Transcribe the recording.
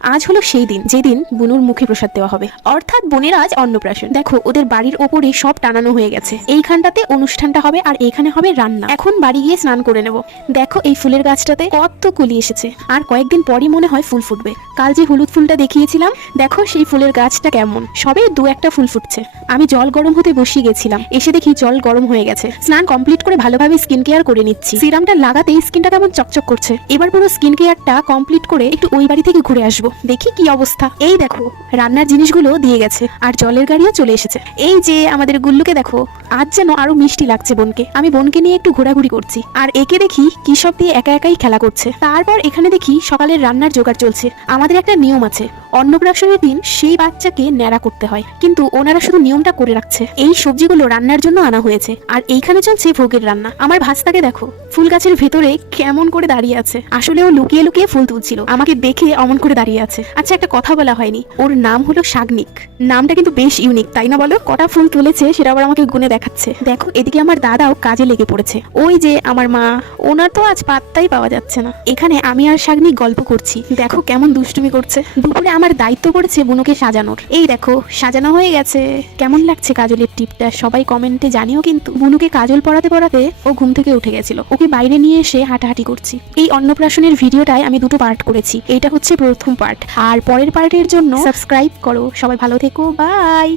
আজ হলো সেই দিন যেদিন বুনুর মুখে প্রসাদ দেওয়া হবে, অর্থাৎ বোনের আজ অন্নপ্রাশন। দেখো ওদের বাড়ির ওপরে সব টানানো হয়ে গেছে, এইখানটাতে অনুষ্ঠানটা হবে আর এইখানে হবে রান্না। এখন বাড়ি গিয়ে স্নান করে নেব। দেখো এই ফুলের গাছটাতে কত কলি এসেছে, আর কয়েকদিন পরই মনে হয় ফুল ফুটবে। কাল যে হলুদ ফুলটা দেখিয়েছিলাম, দেখো সেই ফুলের গাছটা কেমন, সবে দু একটা ফুল ফুটছে। আমি জল গরম হতে বসিয়ে গেছিলাম, এসে দেখি জল গরম হয়ে গেছে। স্নান কমপ্লিট করে ভালোভাবে স্কিন কেয়ার করে নিচ্ছি। সিরামটা লাগাতেই স্কিনটা কেমন চকচক করছে। এবার পুরো স্কিন কেয়ারটা কমপ্লিট করে একটু ওই বাড়ি থেকে ঘুরে আসবো, দেখি কি অবস্থা। এই দেখো রান্নার জিনিসগুলো দিয়ে গেছে আর জলের গাড়িও চলে এসেছে। এই যে আমাদের গুল্লুকে দেখো, আজ যেন আরো মিষ্টি লাগছে বোনকে। আমি বোনকে নিয়ে একটু ঘোরাঘুরি করছি, আর একে দেখি কি সব দিয়ে একা একাই খেলা করছে। তারপর এখানে দেখি সকালের রান্নার জোগাড় চলছে। আমাদের একটা নিয়ম আছে, অন্নপ্রাশনের দিন সেই বাচ্চাকে ন্যাড়া করতে হয়, কিন্তু ওনারা শুধু নিয়মটা করে রাখছে। এই সবজিগুলো রান্নার জন্য আনা হয়েছে, আর এইখানে চলছে ভোগের রান্না। আমার ভাস্তাকে দেখো ফুল গাছের ভেতরে কেমন করে দাঁড়িয়ে আছে, আসলে ও লুকিয়ে লুকিয়ে ফুল তুলছিল, আমাকে দেখে অমন করে দাঁড়িয়ে আছে। আচ্ছা একটা কথা বলা হয়নি, ওর নাম হলো শাগনিক। নামটা কিন্তু বেশ ইউনিক, তাই না বলো? কটা ফুল তুলেছে সেটা আবার আমাকে গুনে দেখাচ্ছে। দেখো এদিকে আমার দাদাও কাজে লেগে পড়েছে। ওই যে আমার মা, ওনার তো আজ পাত্তাই পাওয়া যাচ্ছে না। এখানে আমি আর শাগনিক গল্প করছি, দেখো কেমন দুষ্টুমি করছে। দুপুরে আমার দায়িত্ব পড়েছে বুনুকে সাজানোর। এই দেখো সাজানো হয়ে গেছে। কেমন লাগছে কাজলের টিপটা সবাই কমেন্টে জানিও কিন্তু। বুনুকে কাজল পরাতে পরাতে ও ঘুম থেকে উঠে গেছিল, ওকে বাইরে নিয়ে এসে হাঁটাহাঁটি করছি। এই অন্নপ্রাশনের ভিডিওটাই আমি দুটো পার্ট করেছি, এইটা হচ্ছে প্রথম পার্ট, আর পরের পার্টের জন্য সাবস্ক্রাইব করো। সবাই ভালো থেকো, বাই।